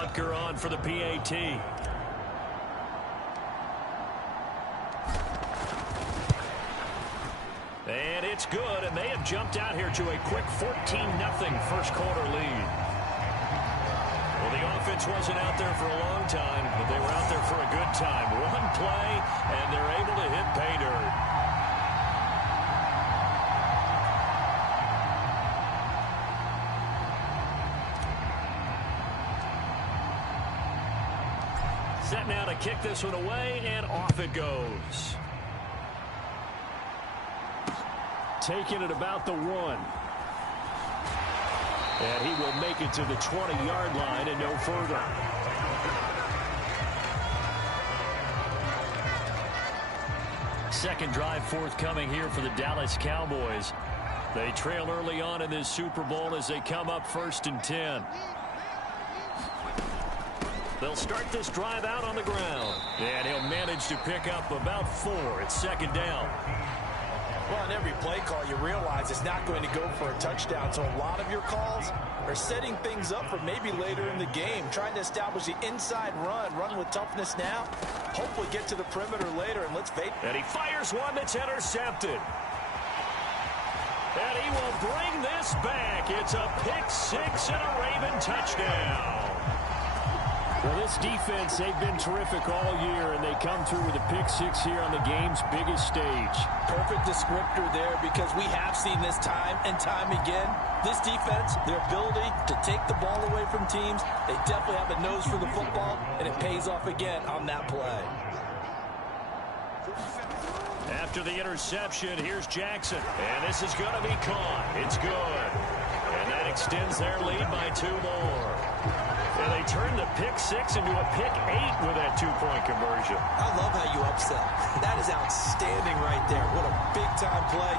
Bunker on for the PAT. And it's good, and they have jumped out here to a quick 14-0 first quarter lead. Well, the offense wasn't out there for a long time, but they were out there for a good time. One play, and they're able to hit pay dirt. Set now to kick this one away, and off it goes. Taking it about the 1. And he will make it to the 20-yard line and no further. Second drive forthcoming here for the Dallas Cowboys. They trail early on in this Super Bowl as they come up 1st and 10. They'll start this drive out on the ground. And he'll manage to pick up about 4. It's 2nd down. Well, on every play call, you realize it's not going to go for a touchdown. So a lot of your calls are setting things up for maybe later in the game, trying to establish the inside run with toughness now, hopefully get to the perimeter later, and let's face it. And he fires one that's intercepted. And he will bring this back. It's a pick-6 and a Raven touchdown. Well, this defense, they've been terrific all year, and they come through with a pick-6 here on the game's biggest stage. Perfect descriptor there, because we have seen this time and time again. This defense, their ability to take the ball away from teams, they definitely have a nose for the football, and it pays off again on that play. After the interception, here's Jackson, and this is going to be caught. It's good. And that extends their lead by 2 more. And they turn the pick-6 into a pick-8 with that 2-point conversion. I love how you upset. That is outstanding right there. What a big-time play.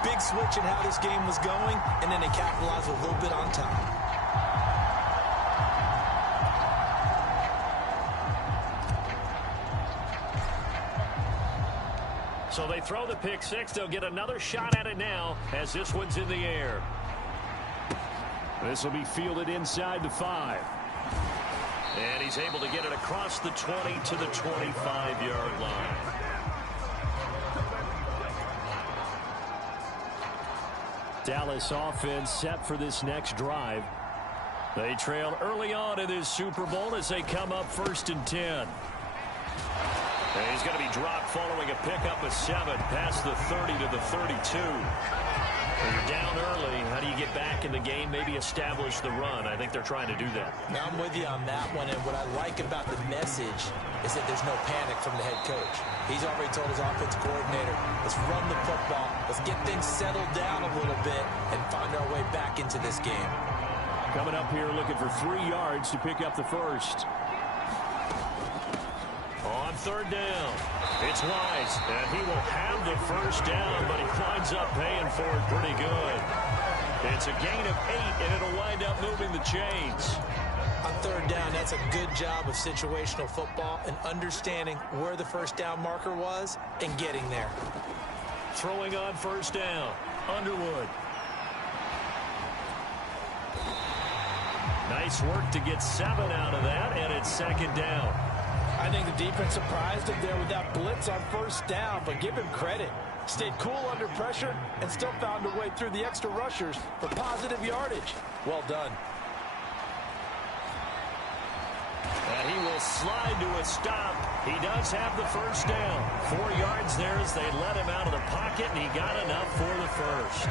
Big switch in how this game was going, and then they capitalized a little bit on top. So they throw the pick-6. They'll get another shot at it now as this one's in the air. This will be fielded inside the 5. And he's able to get it across the 20 to the 25-yard line. Dallas offense set for this next drive. They trail early on in this Super Bowl as they come up 1st and 10. And he's going to be dropped following a pickup of 7 past the 30 to the 32. When you're down early, how do you get back in the game, maybe establish the run? I think they're trying to do that. Now, I'm with you on that one, and what I like about the message is that there's no panic from the head coach. He's already told his offense coordinator, let's run the football, let's get things settled down a little bit, and find our way back into this game. Coming up here looking for 3 yards to pick up the first. On 3rd down, it's Wise, and he will have the first down, but he winds up paying for it pretty good. It's a gain of 8, and it'll wind up moving the chains. On 3rd down, that's a good job of situational football and understanding where the first down marker was and getting there. Throwing on 1st down, Underwood. Nice work to get 7 out of that, and it's 2nd down. I think the defense surprised him there with that blitz on 1st down, but give him credit. Stayed cool under pressure and still found a way through the extra rushers for positive yardage. Well done. And he will slide to a stop. He does have the first down. 4 yards there as they let him out of the pocket, and he got enough for the first.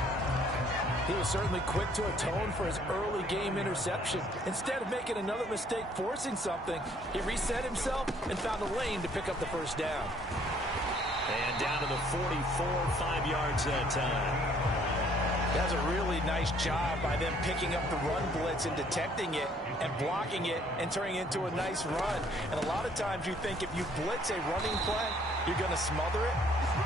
He was certainly quick to atone for his early game interception. Instead of making another mistake forcing something, he reset himself and found a lane to pick up the first down. And down to the 44, 5 yards that time. That's a really nice job by them picking up the run blitz and detecting it and blocking it and turning it into a nice run. And a lot of times you think if you blitz a running play, you're going to smother it.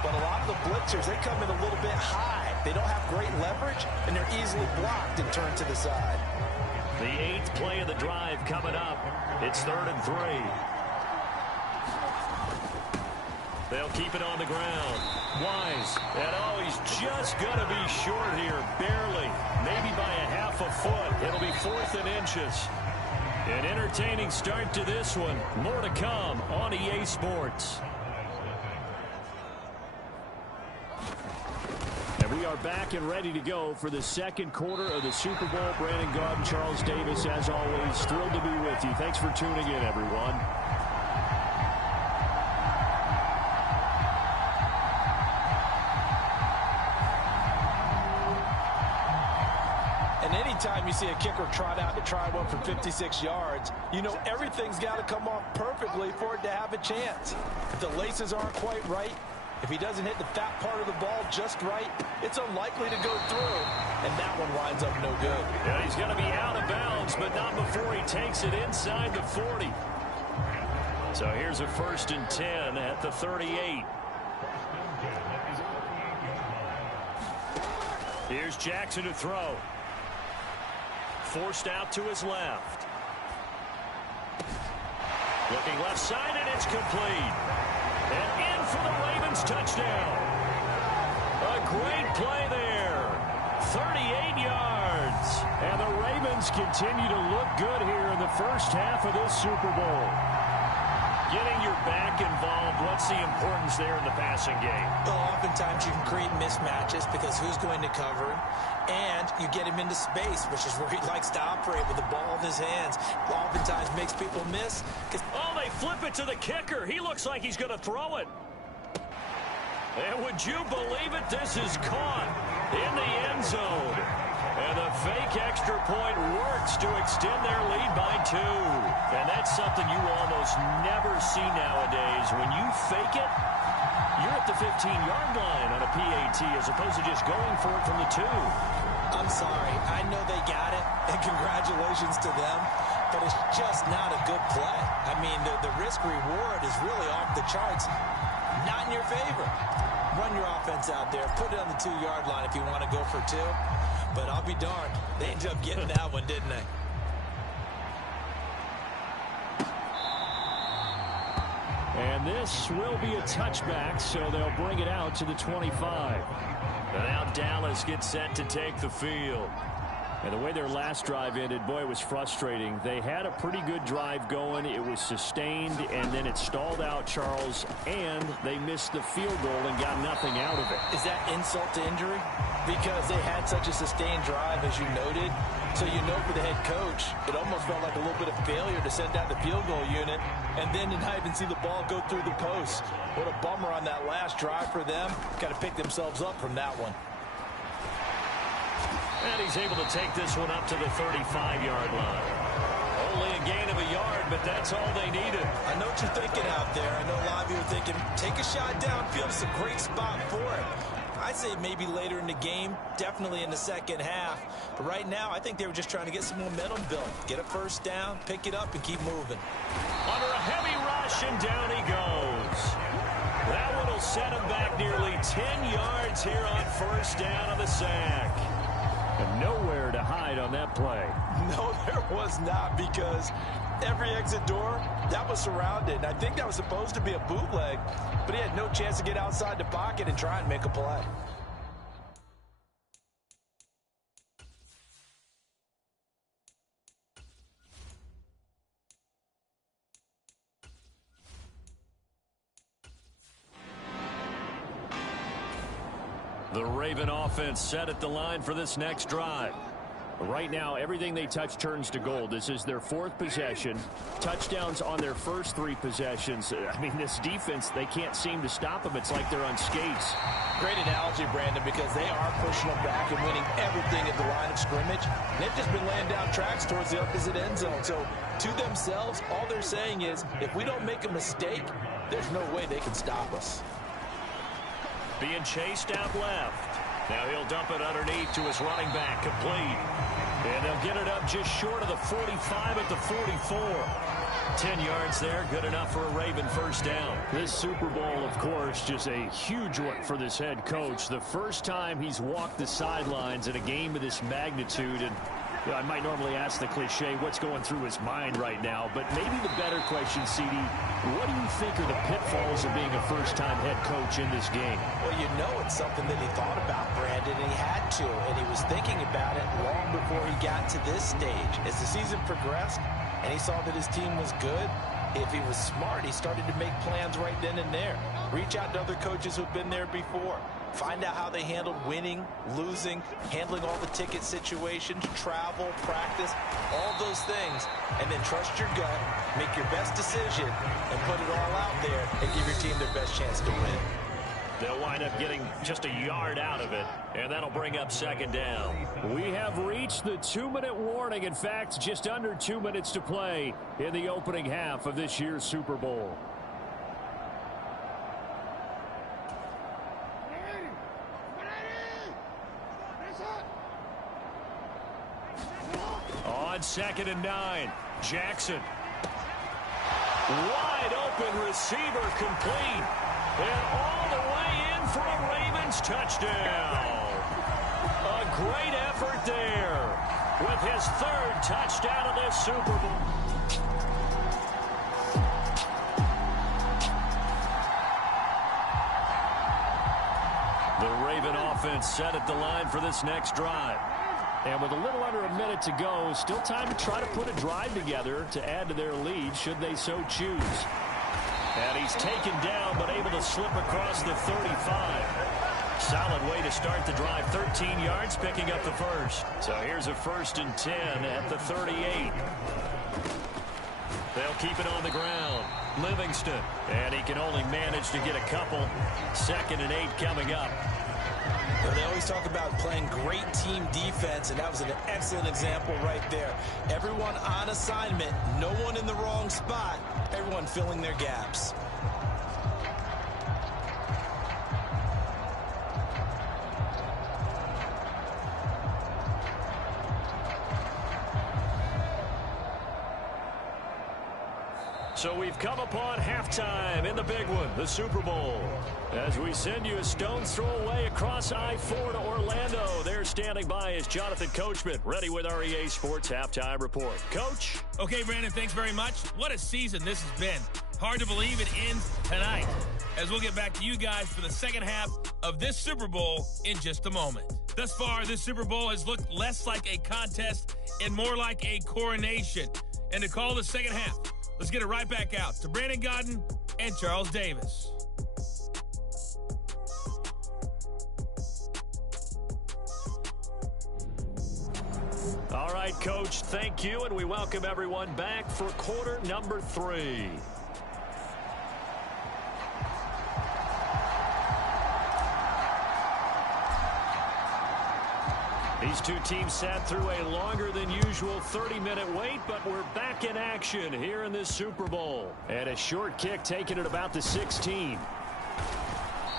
But a lot of the blitzers, they come in a little bit high. They don't have great leverage, and they're easily blocked and turned to the side. The 8th play of the drive coming up. It's 3rd and 3. They'll keep it on the ground. Wise. And oh, he's just going to be short here. Barely. Maybe by a half a foot. It'll be 4th and inches. An entertaining start to this one. More to come on EA Sports. And we are back and ready to go for the second quarter of the Super Bowl. Brandon Gaud and Charles Davis, as always, thrilled to be with you. Thanks for tuning in, everyone. And anytime you see a kicker trot out to try one from 56 yards, you know everything's got to come off perfectly for it to have a chance. If the laces aren't quite right, if he doesn't hit the fat part of the ball just right, it's unlikely to go through, and that one winds up no good. Yeah, he's going to be out of bounds, but not before he takes it inside the 40. So here's a 1st and 10 at the 38. Here's Jackson to throw. Forced out to his left. Looking left side, and it's complete. And in for the Ravens touchdown. A great play there. 38 yards. And the Ravens continue to look good here in the first half of this Super Bowl. Getting your back involved, what's the importance there in the passing game? Well, oftentimes you can create mismatches because who's going to cover him? And you get him into space, which is where he likes to operate with the ball in his hands. Oftentimes makes people miss. Oh, they flip it to the kicker. He looks like he's going to throw it. And would you believe it? This is caught in the end zone. And the fake extra point works to extend their lead by 2. And that's something you almost never see nowadays. When you fake it, you're at the 15-yard line on a PAT as opposed to just going for it from the 2. I'm sorry. I know they got it, and congratulations to them, but it's just not a good play. I mean, the risk-reward is really off the charts. Not in your favor. Run your offense out there. Put it on the 2-yard line if you want to go for 2. But I'll be darned. They ended up getting that one, didn't they? And this will be a touchback, so they'll bring it out to the 25. And now Dallas gets set to take the field. And the way their last drive ended, boy, it was frustrating. They had a pretty good drive going. It was sustained, and then it stalled out, Charles, and they missed the field goal and got nothing out of it. Is that insult to injury? Because they had such a sustained drive, as you noted. So you know for the head coach, it almost felt like a little bit of failure to send out the field goal unit and then to not even see the ball go through the post. What a bummer on that last drive for them. Got to pick themselves up from that one. And he's able to take this one up to the 35-yard line. Only a gain of a yard, but that's all they needed. I know what you're thinking out there. I know a lot of you are thinking, take a shot downfield. It's a great spot for it. I'd say maybe later in the game, definitely in the second half. But right now, I think they were just trying to get some momentum built. Get a first down, pick it up, and keep moving. Under a heavy rush, and down he goes. That one will set him back nearly 10 yards here on first down on the sack. And nowhere to hide on that play. No, there was not, because every exit door, that was surrounded. I think that was supposed to be a bootleg, but he had no chance to get outside the pocket and try and make a play. The Raven offense set at the line for this next drive. Right now, everything they touch turns to gold. This is their 4th possession. Touchdowns on their first 3 possessions. I mean, this defense, they can't seem to stop them. It's like they're on skates. Great analogy, Brandon, because they are pushing them back and winning everything at the line of scrimmage. They've just been laying down tracks towards the opposite end zone. So, to themselves, all they're saying is, if we don't make a mistake, there's no way they can stop us. Being chased out left. Now he'll dump it underneath to his running back, complete. And they'll get it up just short of the 45 at the 44. 10 yards there, good enough for a Raven first down. This Super Bowl, of course, just a huge one for this head coach. The first time he's walked the sidelines in a game of this magnitude. And I might normally ask the cliche, what's going through his mind right now? But maybe the better question, CD, what do you think are the pitfalls of being a first-time head coach in this game? Well, you know it's something that he thought about, Brandon, and he had to. And he was thinking about it long before he got to this stage. As the season progressed, and he saw that his team was good. If he was smart, he started to make plans right then and there. Reach out to other coaches who've been there before. Find out how they handled winning, losing, handling all the ticket situations, travel, practice, all those things. And then trust your gut, make your best decision, and put it all out there and give your team their best chance to win. They'll wind up getting just a yard out of it, and that'll bring up second down. We have reached the 2-minute warning. In fact, just under 2 minutes to play in the opening half of this year's Super Bowl. On 2nd and 9, Jackson. Wide open receiver complete. And all the way in for a Ravens touchdown. A great effort there with his 3rd touchdown of this Super Bowl. The Raven offense set at the line for this next drive. And with a little under a minute to go, still time to try to put a drive together to add to their lead should they so choose. And he's taken down but able to slip across the 35. Solid way to start the drive. 13 yards, picking up the first. So here's a 1st and 10 at the 38. They'll keep it on the ground. Livingston. And he can only manage to get a couple. 2nd and 8 coming up. Well, they always talk about playing great team defense, and that was an excellent example right there. Everyone on assignment, no one in the wrong spot, everyone filling their gaps. So we've come upon halftime in the big one, the Super Bowl. As we send you a stone's throw away across I-4 to Orlando. There standing by is Jonathan Coachman, ready with our EA Sports Halftime Report. Coach? Okay, Brandon, thanks very much. What a season this has been. Hard to believe it ends tonight. As we'll get back to you guys for the second half of this Super Bowl in just a moment. Thus far, this Super Bowl has looked less like a contest and more like a coronation. And to call the second half, let's get it right back out to Brandon Godden and Charles Davis. All right, Coach, thank you, and we welcome everyone back for quarter number 3. These two teams sat through a longer than usual 30-minute wait, but we're back in action here in this Super Bowl. And a short kick taken at about the 16.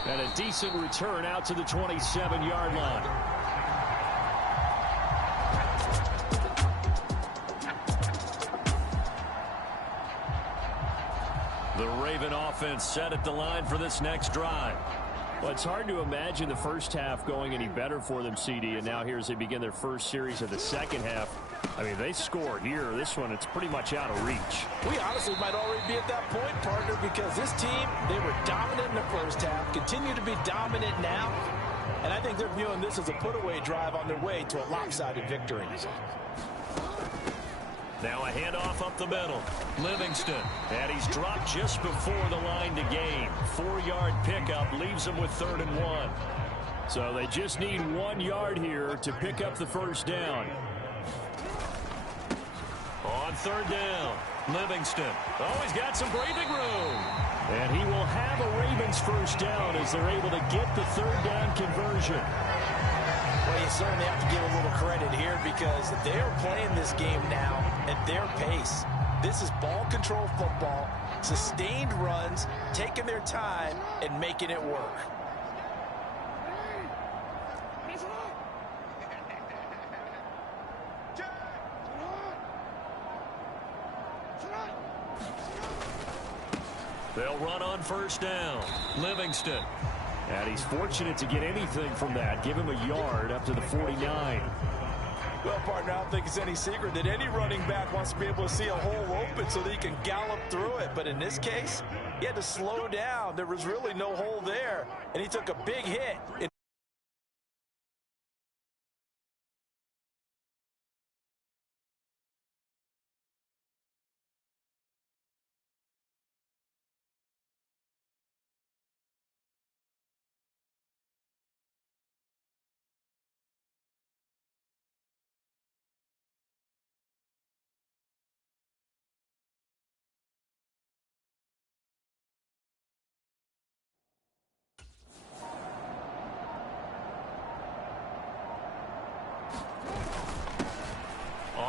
And a decent return out to the 27-yard line. The Raven offense set at the line for this next drive. Well, it's hard to imagine the first half going any better for them, CD, and now here as they begin their first series of the second half. I mean, they score here. This one, it's pretty much out of reach. We honestly might already be at that point, partner, because this team, they were dominant in the first half, continue to be dominant now, and I think they're viewing this as a put-away drive on their way to a lopsided victory. Now a handoff up the middle. Livingston. And he's dropped just before the line to gain. 4-yard pickup leaves them with 3rd and 1. So they just need 1 yard here to pick up the first down. On 3rd down, Livingston. Oh, he's got some breathing room. And he will have a Ravens first down as they're able to get the 3rd down conversion. Well, you certainly have to give a little credit here because they're playing this game now at their pace. This is ball control football, sustained runs, taking their time, and making it work. They'll run on first down. Livingston. And he's fortunate to get anything from that. Give him a yard up to the 49. Well, partner, I don't think it's any secret that any running back wants to be able to see a hole open so that he can gallop through it. But in this case, he had to slow down. There was really no hole there, and he took a big hit.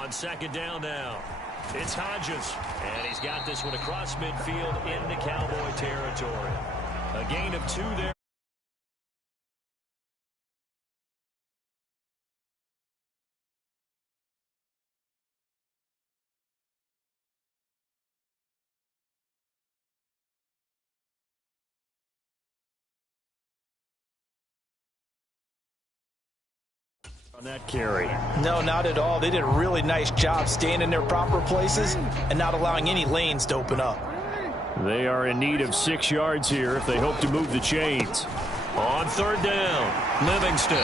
On second down now, it's Hodges. And he's got this one across midfield into Cowboy territory. A gain of 2 there. On that carry. No, not at all. They did a really nice job staying in their proper places and not allowing any lanes to open up. They are in need of 6 yards here if they hope to move the chains. On third down, Livingston.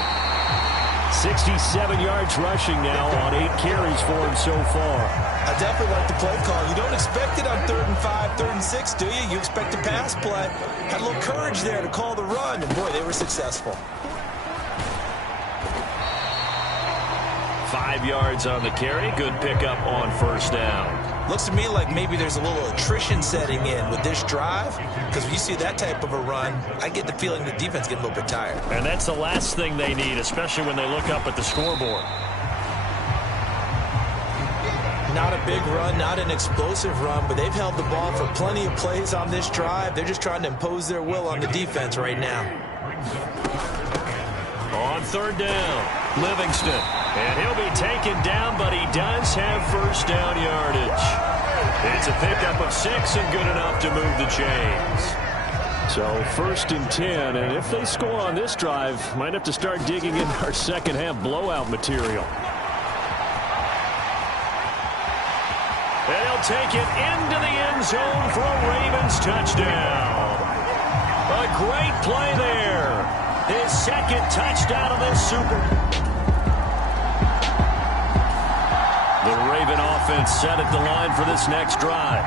67 yards rushing now on 8 carries for him so far. I definitely like the play call. You don't expect it on 3rd and 5, 3rd and 6, do you? You expect a pass play. Had a little courage there to call the run, and boy, they were successful. 5 yards on the carry. Good pickup on first down. Looks to me like maybe there's a little attrition setting in with this drive, because when you see that type of a run, I get the feeling the defense getting a little bit tired. And that's the last thing they need, especially when they look up at the scoreboard. Not a big run, not an explosive run, but they've held the ball for plenty of plays on this drive. They're just trying to impose their will on the defense right now. On third down, Livingston. And he'll be taken down, but he does have first down yardage. It's a pickup of 6 and good enough to move the chains. So 1st and 10, and if they score on this drive, might have to start digging in our second half blowout material. And he'll take it into the end zone for a Ravens touchdown. A great play there. His 2nd touchdown of this Super. The Raven offense set at the line for this next drive.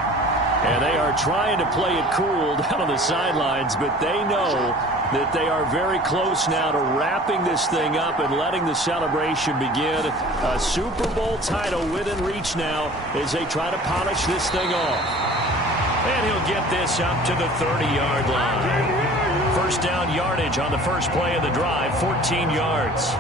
And they are trying to play it cool down on the sidelines, but they know that they are very close now to wrapping this thing up and letting the celebration begin. A Super Bowl title within reach now as they try to polish this thing off. And he'll get this up to the 30-yard line. First down yardage on the first play of the drive, 14 yards.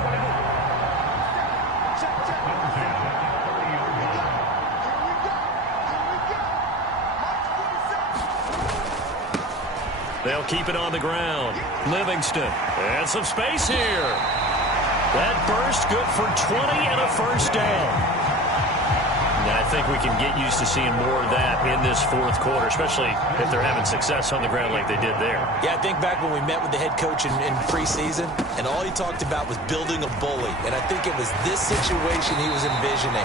They'll keep it on the ground. Livingston. And some space here. That burst good for 20 and a first down. And I think we can get used to seeing more of that in this 4th quarter, especially if they're having success on the ground like they did there. Yeah, I think back when we met with the head coach in preseason, and all he talked about was building a bully. And I think it was this situation he was envisioning.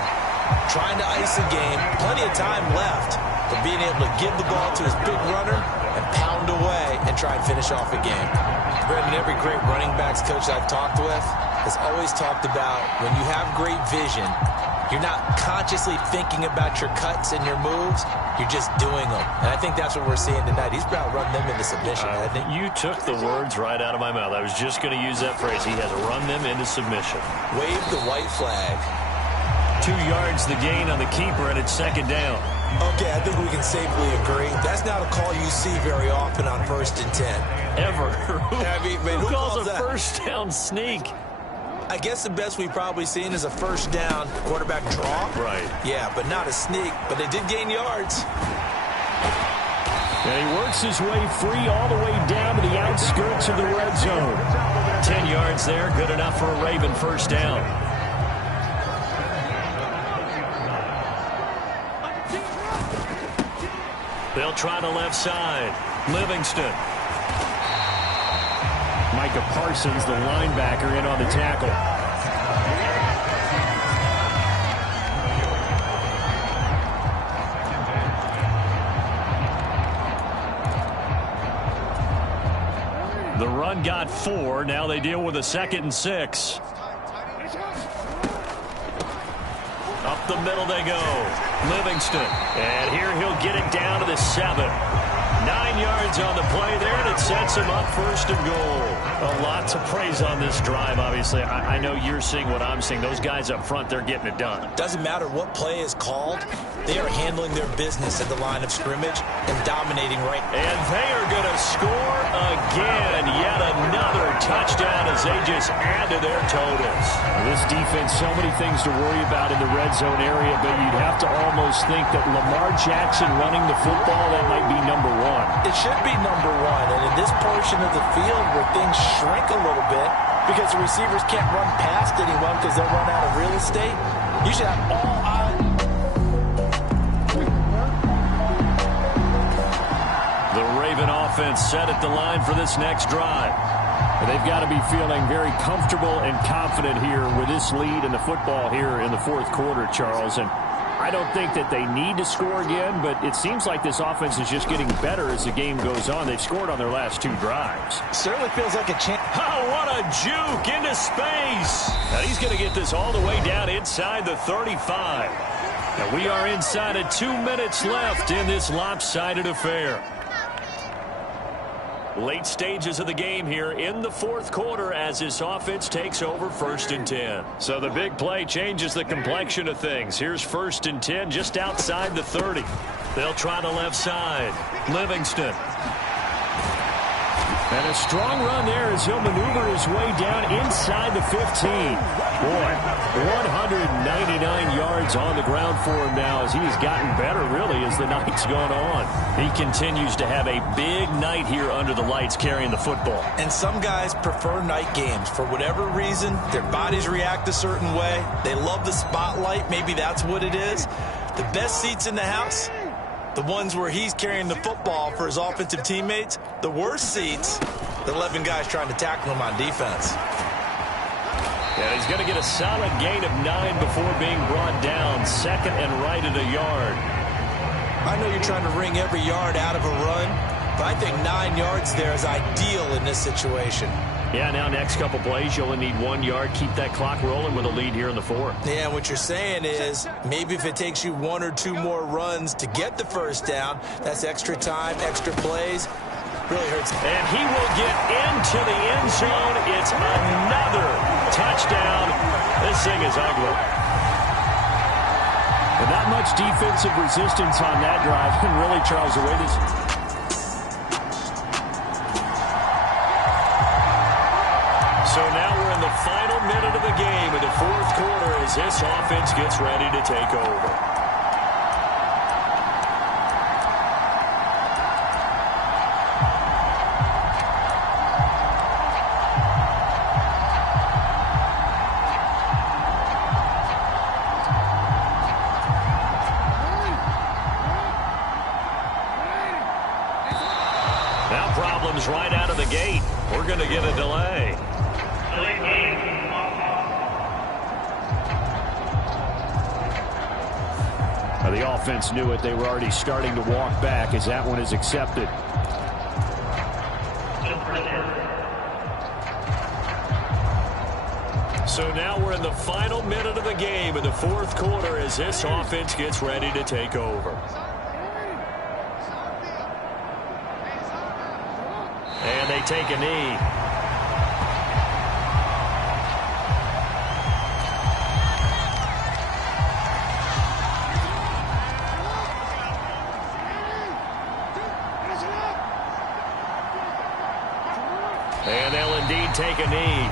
Trying to ice a game, plenty of time left, but being able to give the ball to his big runner and pound away and try and finish off a game. Brandon, every great running backs coach I've talked with has always talked about when you have great vision, you're not consciously thinking about your cuts and your moves, you're just doing them. And I think that's what we're seeing tonight. He's about run them into submission. I think you took the words right out of my mouth. I was just going to use that phrase. He has run them into submission. Wave the white flag. 2 yards the gain on the keeper, and it's 2nd down. Okay, I think we can safely agree. That's not a call you see very often on 1st and 10. Ever. Who calls a that? first down sneak? I guess the best we've probably seen is a first down quarterback draw. Right. Yeah, but not a sneak. But they did gain yards. And he works his way free all the way down to the outskirts of the red zone. 10 yards there, good enough for a Raven first down. They'll try the left side. Livingston. Micah Parsons, the linebacker, in on the tackle. The run got 4. Now they deal with a 2nd and 6. Up the middle they go. Livingston. And here he'll get it down to the 7. 9 yards on the play there, and it sets him up 1st and goal. A lot to praise on this drive, obviously. I know you're seeing what I'm seeing. Those guys up front, they're getting it done. Doesn't matter what play is called. They are handling their business at the line of scrimmage and dominating right. And they are going to score again. Yet another touchdown as they just add to their totals. This defense, so many things to worry about in the red zone. zone area, but you'd have to almost think that Lamar Jackson running the football, that might be number one. It should be number one, and in this portion of the field where things shrink a little bit because the receivers can't run past anyone because they'll run out of real estate, you should have all eyes. The Raven offense set at the line for this next drive. They've got to be feeling very comfortable and confident here with this lead in the football here in the fourth quarter, Charles. And I don't think that they need to score again, but it seems like this offense is just getting better as the game goes on. They've scored on their last two drives. Certainly feels like a chance. Oh, what a juke into space. Now he's going to get this all the way down inside the 35. And we are inside of 2 minutes left in this lopsided affair. Late stages of the game here in the fourth quarter as this offense takes over 1st and 10. So the big play changes the complexion of things. Here's 1st and 10 just outside the 30. They'll try the left side. Livingston. And a strong run there as he'll maneuver his way down inside the 15. Boy, 199 yards on the ground for him now as he's gotten better, really, as the night's gone on. He continues to have a big night here under the lights carrying the football. And some guys prefer night games. For whatever reason, their bodies react a certain way. They love the spotlight. Maybe that's what it is. The best seats in the house, the ones where he's carrying the football for his offensive teammates. The worst seats, the 11 guys trying to tackle him on defense. And he's going to get a solid gain of 9 before being brought down. 2nd and right at a yard. I know you're trying to wring every yard out of a run, but I think 9 yards there is ideal in this situation. Yeah, now next couple plays, you only need 1 yard. Keep that clock rolling with a lead here in the fourth. Yeah, what you're saying is maybe if it takes you 1 or 2 more runs to get the first down, that's extra time, extra plays. Really hurts. And he will get into the end zone. It's another touchdown. This thing is ugly. But not much defensive resistance on that drive. And really, Charles, the way this... So now we're in the final minute of the game in the fourth quarter as this offense gets ready to take over. Now problems right out of the gate. We're going to get a delay. The offense knew it. They were already starting to walk back as that one is accepted. So now we're in the final minute of the game in the fourth quarter as this offense gets ready to take over. And they take a knee. And they'll indeed take a knee.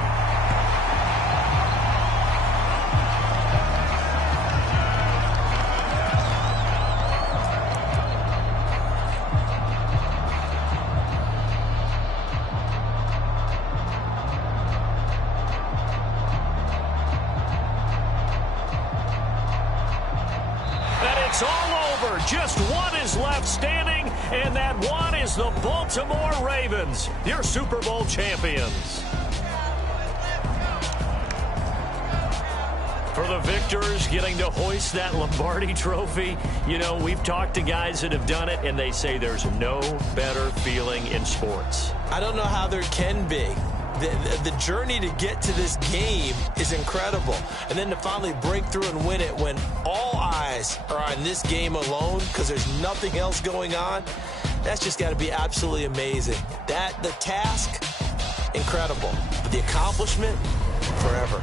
It's all over. Just one is left standing, and that one is the Baltimore Ravens, your Super Bowl champions. For the victors, getting to hoist that Lombardi trophy, you know, we've talked to guys that have done it, and they say there's no better feeling in sports. I don't know how there can be. The journey to get to this game is incredible. And then to finally break through and win it when all eyes are on this game alone because there's nothing else going on, that's just got to be absolutely amazing. The task, incredible. But the accomplishment, forever.